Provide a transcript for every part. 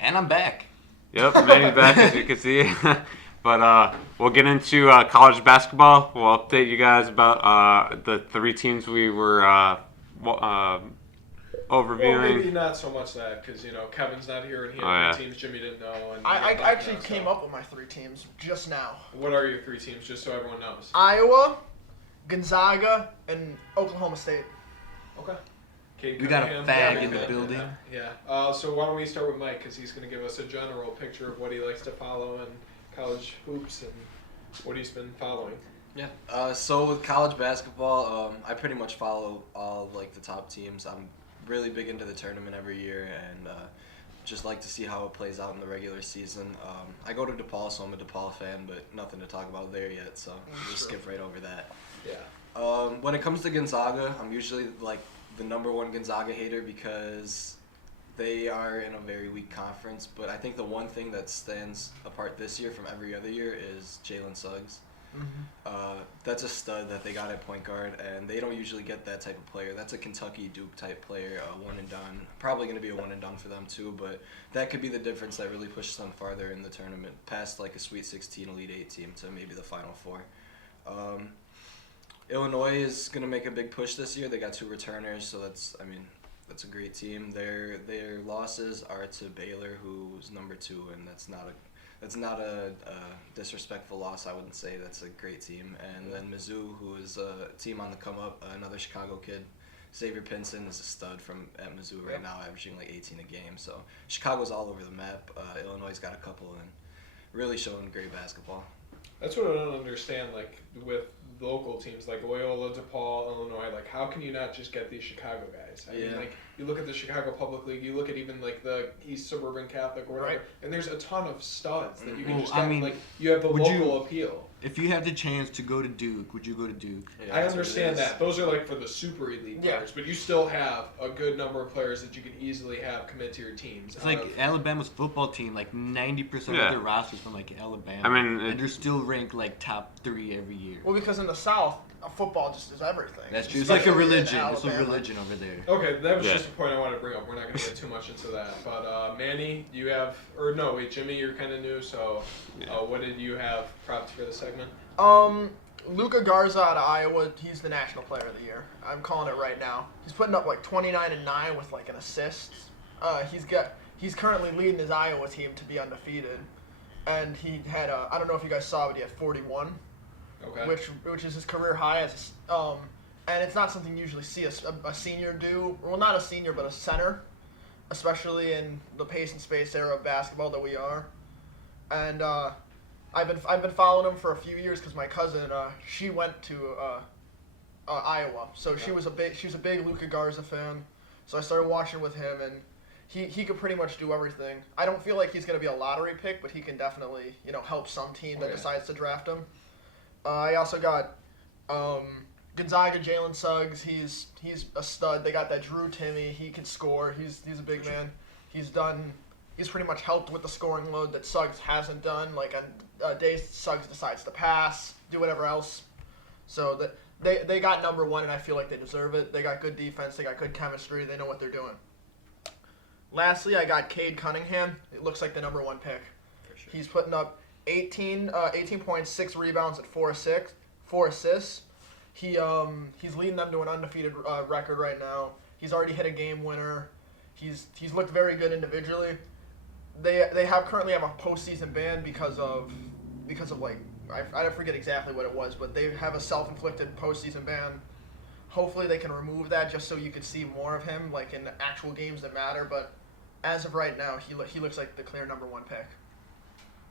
And I'm back. Yep, Manny's back as you can see. But we'll get into college basketball. We'll update you guys about the 3 teams we were overviewing. Well, maybe not so much that, because, Kevin's not here and he had 3 teams Jimmy didn't know. And I actually came up with my 3 teams just now. What are your 3 teams, just so everyone knows? Iowa, Gonzaga, and Oklahoma State. Okay. We got a fag in the building. Yeah. So why don't we start with Mike, because he's going to give us a general picture of what he likes to follow in college hoops and what he's been following. Yeah. So with college basketball, I pretty much follow all of, the top teams. I'm really big into the tournament every year and just like to see how it plays out in the regular season. I go to DePaul, so I'm a DePaul fan, but nothing to talk about there yet, so we'll just skip right over that. Yeah. When it comes to Gonzaga, I'm usually the number one Gonzaga hater because they are in a very weak conference. But I think the one thing that stands apart this year from every other year is Jalen Suggs. Mm-hmm. That's a stud that they got at point guard, and they don't usually get that type of player. That's a Kentucky Duke type player, one and done. Probably going to be a one and done for them too, but that could be the difference that really pushes them farther in the tournament, past a Sweet 16, Elite 8 team to maybe the Final Four. Illinois is going to make a big push this year. They got 2 returners, so that's a great team. Their losses are to Baylor, who's number 2, and that's not a disrespectful loss. I wouldn't say. That's a great team. And then Mizzou, who is a team on the come up, another Chicago kid. Xavier Pinson is a stud at Mizzou right now, averaging 18 a game. So Chicago's all over the map. Illinois got a couple and really showing great basketball. That's what I don't understand, with local teams like Loyola, DePaul, Illinois, how can you not just get these Chicago guys? I mean, you look at the Chicago Public League, you look at even the East Suburban Catholic or whatever, right. And there's a ton of studs that you can just I get. mean, you have the local appeal. If you had the chance to go to Duke, would you go to Duke? Yeah, I understand that. Those are for the super elite players, but you still have a good number of players that you can easily have commit to your teams. It's Alabama's football team, 90% of their rosters from Alabama. I mean, and they're still ranked top 3 every year. Well, because in the South, football just is everything. That's true. It's like a religion. It's a religion over there. Okay, that was just a point I wanted to bring up. We're not going to get too much into that. But Manny, do you have, or no, wait, Jimmy, you're kind of new, so what did you have props for the segment? Luka Garza out of Iowa, he's the national player of the year. I'm calling it right now. He's putting up 29 and 9 with an assist. He's currently leading his Iowa team to be undefeated, and he had I don't know if you guys saw, but he had 41, which is his career high and it's not something you usually see a senior do. Well, not a senior, but a center, especially in the pace and space era of basketball that we are, and. I've been following him for a few years because my cousin she went to Iowa, so she was a big Luka Garza fan. So I started watching with him, and he could pretty much do everything. I don't feel like he's going to be a lottery pick, but he can definitely help some team that decides to draft him. I also got Gonzaga, Jalen Suggs. He's a stud. They got that Drew Timme. He can score. He's a big man. He's pretty much helped with the scoring load that Suggs hasn't done. On days Suggs decides to pass, do whatever else. So they got number 1, and I feel like they deserve it. They got good defense. They got good chemistry. They know what they're doing. Lastly, I got Cade Cunningham. It looks like the number 1 pick. For sure. He's putting up 18 points, 6 rebounds, and 4 assists. He's leading them to an undefeated record right now. He's already hit a game winner. He's looked very good individually. They currently have a postseason ban because of I forget exactly what it was, but they have a self-inflicted postseason ban. Hopefully they can remove that just so you can see more of him in actual games that matter. But as of right now, he looks like the clear number 1 pick.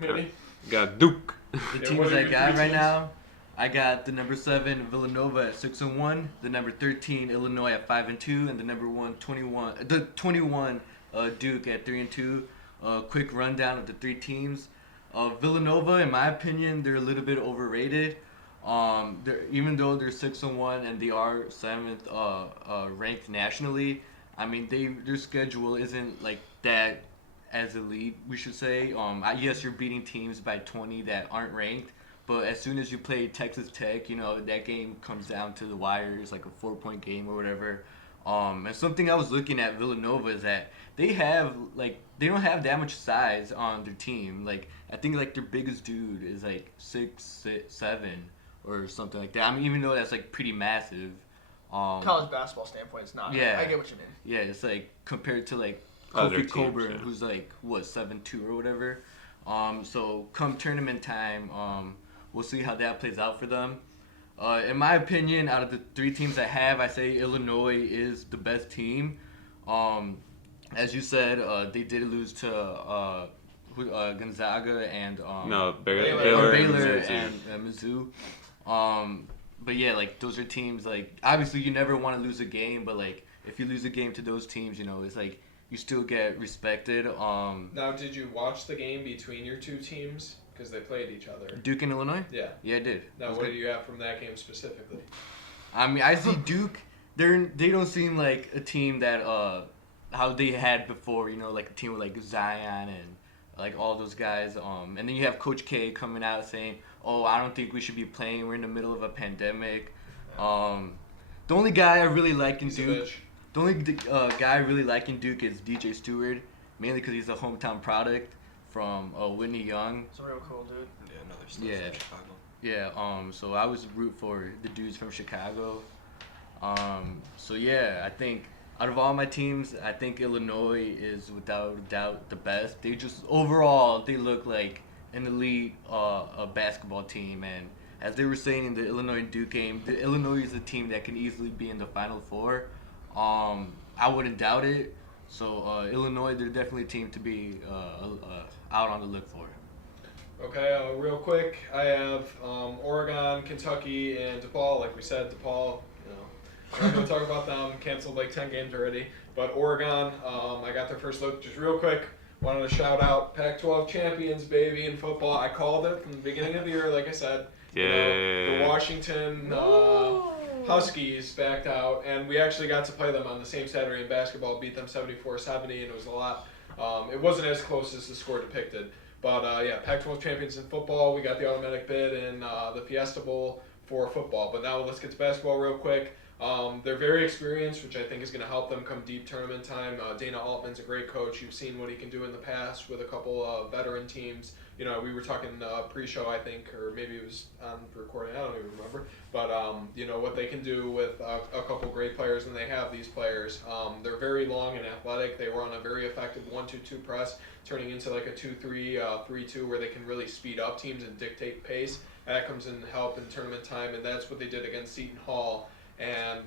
Maybe. Got Duke. The teams I got right now, I got the number 7 Villanova at 6-1, the number 13 Illinois at 5-2, and the number 21 Duke at 3-2. Quick rundown of the 3 teams. Villanova, in my opinion, they're a little bit overrated. Even though they're 6-1 and they are 7th ranked nationally, I mean their schedule isn't that as elite, we should say. Yes, you're beating teams by 20 that aren't ranked, but as soon as you play Texas Tech, that game comes down to the wire. It's like a 4-point game or whatever. And something I was looking at Villanova is that they don't have that much size on their team. Like I think like their biggest dude is like 6'7" or something like that. I mean, even though that's like pretty massive. College basketball standpoint, it's not. Yeah. I get what you mean. Yeah, it's like compared to like Other Kofi teams, Coburn, yeah. who's like 7'2" or whatever. So come tournament time, we'll see how that plays out for them. In my opinion, out of the 3 teams I have, I say Illinois is the best team. As you said, they did lose to Gonzaga and Baylor and Mizzou. But yeah, like those are teams like obviously you never want to lose a game, but like if you lose a game to those teams, you know, it's like you still get respected. Now, did you watch the game between your 2 teams? Because they played each other. Duke and Illinois? Yeah. Yeah, I did. Now, what do you have from that game specifically? I mean, I see Duke. They don't seem like a team that how they had before. You know, like a team with like Zion and like all those guys. And then you have Coach K coming out saying, "Oh, I don't think we should be playing. We're in the middle of a pandemic." The only guy I really like in Duke. The only guy I really like in Duke is DJ Stewart, mainly because he's a hometown product from Whitney Young. It's a real cool dude. Yeah, another stuff from Chicago. Yeah, so I was root for the dudes from Chicago. So yeah, I think out of all my teams, I think Illinois is without a doubt the best. They just overall they look like an elite basketball team, and as they were saying in the Illinois and Duke game, the Illinois is a team that can easily be in the Final Four. I wouldn't doubt it. So Illinois, they're definitely a team to be out on the look for. Okay, real quick, I have Oregon, Kentucky, and DePaul. Like we said, DePaul, I'm not going to talk about them. Canceled like 10 games already. But Oregon, I got their first look. Just real quick, wanted to shout out Pac-12 champions, baby, in football. I called it from the beginning of the year, like I said. Yeah. The Washington Huskies backed out, and we actually got to play them on the same Saturday in basketball, beat them 74-70, and it was a lot. It wasn't as close as the score depicted. But yeah, Pac-12 champions in football. We got the automatic bid in the Fiesta Bowl for football. But now let's get to basketball real quick. They're very experienced, which I think is going to help them come deep tournament time. Dana Altman's a great coach. You've seen what he can do in the past with a couple of veteran teams. You know, we were talking pre-show, I think, or maybe it was on recording. I don't even remember. But, you know, what they can do with a couple great players, and they have these players. They're very long and athletic. They run a very effective 1-2-2 press, turning into like a 2-3, 3-2, where they can really speed up teams and dictate pace. That comes in help in tournament time, and that's what they did against Seton Hall. And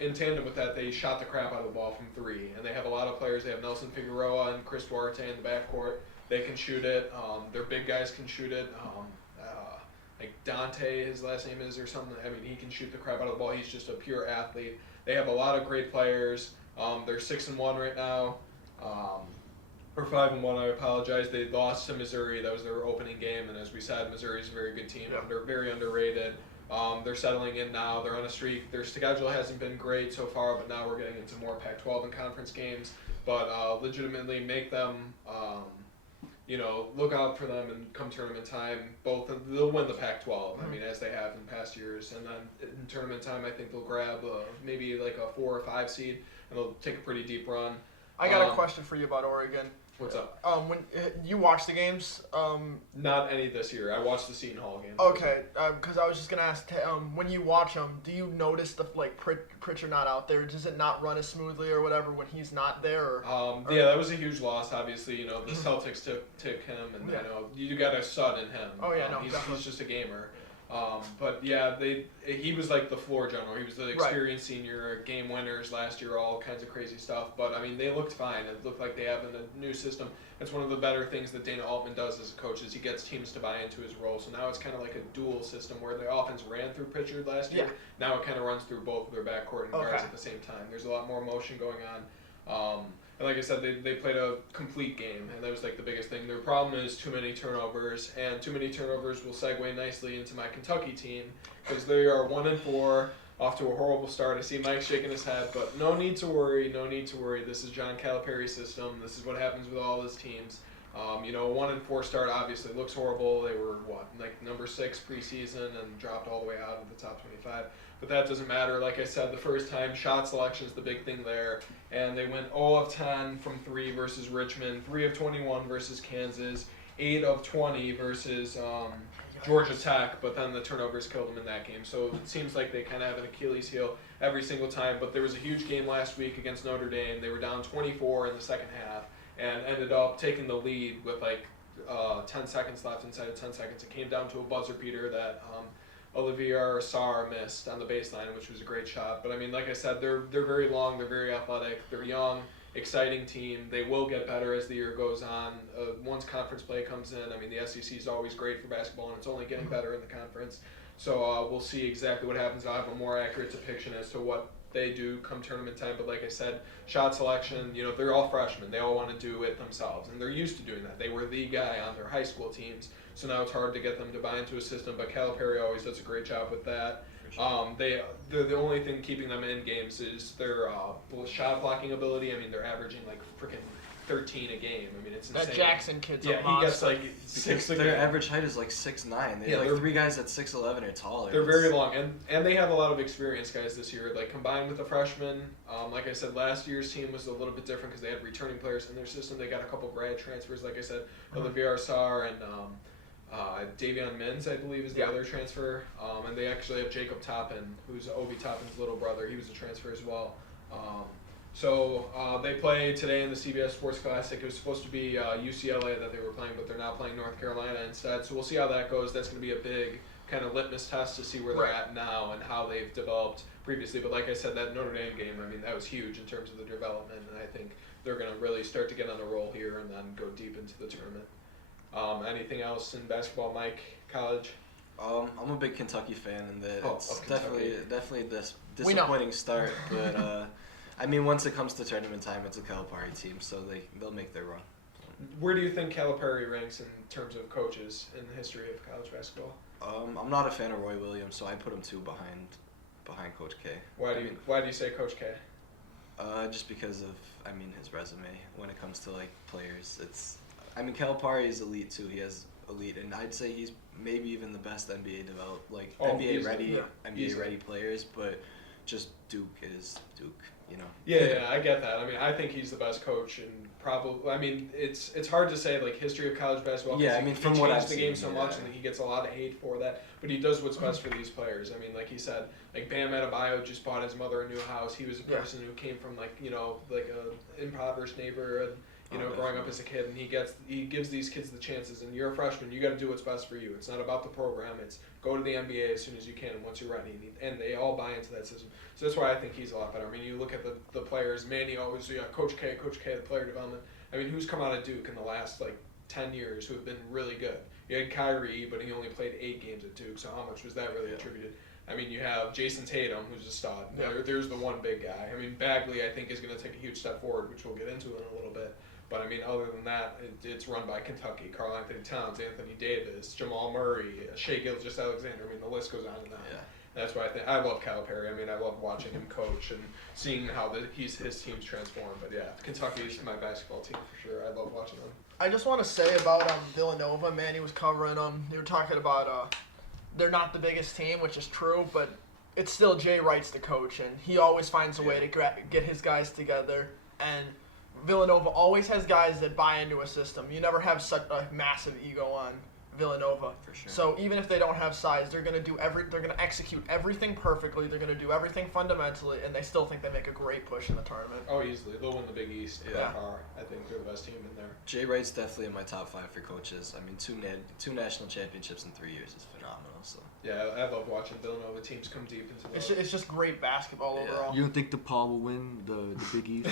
in tandem with that, they shot the crap out of the ball from 3. And they have a lot of players. They have Nelson Figueroa and Chris Duarte in the backcourt. They can shoot it. Their big guys can shoot it. Like Dante, his last name is, or something. I mean, he can shoot the crap out of the ball. He's just a pure athlete. They have a lot of great players. They're 6-1 right now. Or 5-1, I apologize. They lost to Missouri. That was their opening game. And as we said, Missouri is a very good team. Yeah. They're very underrated. They're settling in now. They're on a streak. Their schedule hasn't been great so far, but now we're getting into more Pac-12 and conference games. But legitimately make them, you know, look out for them and come tournament time. They'll win the Pac-12. I mean, as they have in past years. And then in tournament time, I think they'll grab maybe like a 4 or 5 seed, and they'll take a pretty deep run. I got a question for you about Oregon. What's up? When you watch the games, Not any this year. I watched the Seton Hall game. okay, because I was just gonna ask, when you watch them, do you notice the Pritchard not out there? Does it not run as smoothly or whatever when he's not there? Or, Yeah, that was a huge loss. Obviously, you know the Celtics took him, and Yeah. you know you got a stud in him. Oh, yeah, no, he's definitely. just a gamer. But yeah, he was like the floor general. He was the experienced senior, game winners last year, all kinds of crazy stuff. But I mean, they looked fine. It looked like they have a new system. That's one of the better things that Dana Altman does as a coach is he gets teams to buy into his role. So now it's kind of like a dual system where the offense ran through Pritchard last year. Yeah. Now it kind of runs through both of their backcourt and guards Okay. at the same time. There's a lot more motion going on. And like I said, they played a complete game, and that was like the biggest thing. Their problem is too many turnovers, and too many turnovers will segue nicely into my Kentucky team because they are 1-4, off to a horrible start. I see Mike shaking his head, but no need to worry. No need to worry. This is John Calipari's system. This is what happens with all his teams. You know, a 1-4 start obviously looks horrible. They were like number 6 preseason and dropped all the way out of the top 25. but that doesn't matter. Like I said, the first time, shot selection is the big thing there. And they went 0 of 10 from 3 versus Richmond, 3 of 21 versus Kansas, 8 of 20 versus Georgia Tech, but then the turnovers killed them in that game. So it seems like they kind of have an Achilles heel every single time. But there was a huge game last week against Notre Dame. They were down 24 in the second half and ended up taking the lead with like 10 seconds left inside of 10 seconds. It came down to a buzzer beater that Olivier Sarr missed on the baseline, which was a great shot. But I mean, like I said, they're very long, they're very athletic, they're young, exciting team. They will get better as the year goes on. Once conference play comes in, I mean, the SEC is always great for basketball, and it's only getting better in the conference. So we'll see exactly what happens. I'll have a more accurate depiction as to what they do come tournament time. But like I said, shot selection, you know, they're all freshmen. They all want to do it themselves, and they're used to doing that. They were the guy on their high school teams, so now it's hard to get them to buy into a system. But Calipari always does a great job with that. They're the only thing keeping them in games is their shot blocking ability. I mean, they're averaging like freaking 13 a game. I mean, it's insane. That Jackson kid's a he monster. gets like 6 a game. Their average height is like 6'9". They have like 3 guys at 6'11" or taller. They're very long, and they have a lot of experienced guys this year. Like combined with the freshmen, like I said, last year's team was a little bit different because they had returning players in their system. They got a couple grad transfers, like I said, Olivier Sarr and Davion Mins, I believe, is the other transfer. And they actually have Jacob Toppin, who's Obi Toppin's little brother. He was a transfer as well. So they play today in the CBS Sports Classic. It was supposed to be UCLA that they were playing, but they're now playing North Carolina instead. So we'll see how that goes. That's going to be a big kind of litmus test to see where they're at now and how they've developed previously. But like I said, that Notre Dame game, I mean, that was huge in terms of the development, and I think they're going to really start to get on a roll here and then go deep into the tournament. Anything else in basketball, Mike, college? I'm a big Kentucky fan, and it's Kentucky. definitely this disappointing start. But I mean, once it comes to tournament time, it's a Calipari team, so they'll make their run. Where do you think Calipari ranks in terms of coaches in the history of college basketball? I'm not a fan of Roy Williams, so I put him 2 behind Coach K. Why do you say Coach K? Just because of his resume when it comes to like players. Calipari is elite too. He has elite, and I'd say he's maybe even the best NBA NBA ready players. But just Duke is Duke, you know. Yeah, I get that. I mean, I think he's the best coach, and probably. I mean, it's hard to say like history of college basketball. Yeah, he from what I've changed the game so much, and he gets a lot of hate for that. But he does what's best for these players. I mean, like he said, like Bam Adebayo just bought his mother a new house. He was a person who came from like a impoverished neighborhood. Growing up as a kid, and he gives these kids the chances. And you're a freshman, you got to do what's best for you. It's not about the program. It's go to the NBA as soon as you can, once you're ready. And they all buy into that system. So that's why I think he's a lot better. I mean, you look at the players. Manny always, Coach K, the player development. I mean, who's come out of Duke in the last 10 years who have been really good? You had Kyrie, but he only played 8 games at Duke. So how much was that really attributed? I mean, you have Jason Tatum, who's a stud. There's the one big guy. I mean, Bagley, I think, is going to take a huge step forward, which we'll get into in a little bit. But, I mean, other than that, it's run by Kentucky. Karl Anthony Towns, Anthony Davis, Jamal Murray, Shai Gilgeous-Alexander. I mean, the list goes on and on. Yeah. That's why I love Calipari. I mean, I love watching him coach and seeing how his team's transformed. But, yeah, Kentucky is my basketball team for sure. I love watching them. I just want to say about Villanova. Manny was covering them. They were talking about they're not the biggest team, which is true, but it's still Jay Wright's the coach, and he always finds a way to get his guys together. And Villanova always has guys that buy into a system. You never have such a massive ego on Villanova. For sure. So even if they don't have size, they're gonna execute everything perfectly. They're gonna do everything fundamentally, and they still think they make a great push in the tournament. Oh, easily. They'll win the Big East by far. I think they're the best team in there. Jay Wright's definitely in my top 5 for coaches. I mean, 2 national championships in 3 years is phenomenal. So. Yeah, I love watching Villanova teams come deep into the. It's just great basketball overall. You don't think DePaul will win the Big East?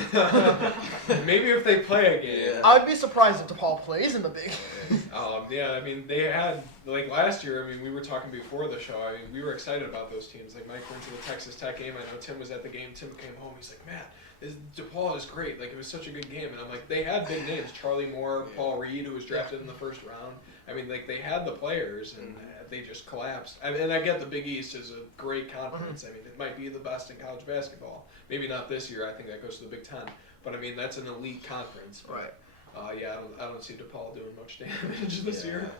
Maybe if they play a game. Yeah. I would be surprised if DePaul plays in the Big East. Yeah, I mean, they had, last year, I mean, we were talking before the show, I mean, we were excited about those teams. Like, Mike went to the Texas Tech game. I know Tim was at the game. Tim came home. He's like, man, DePaul is great. Like, it was such a good game. And I'm like, they had big names. Charlie Moore, Paul Reed, who was drafted in the first round. I mean, they had the players, and they just collapsed. And I get the Big East is a great conference. I mean, it might be the best in college basketball. Maybe not this year. I think that goes to the Big Ten. But, I mean, that's an elite conference. But, Right. I don't see DePaul doing much damage this year.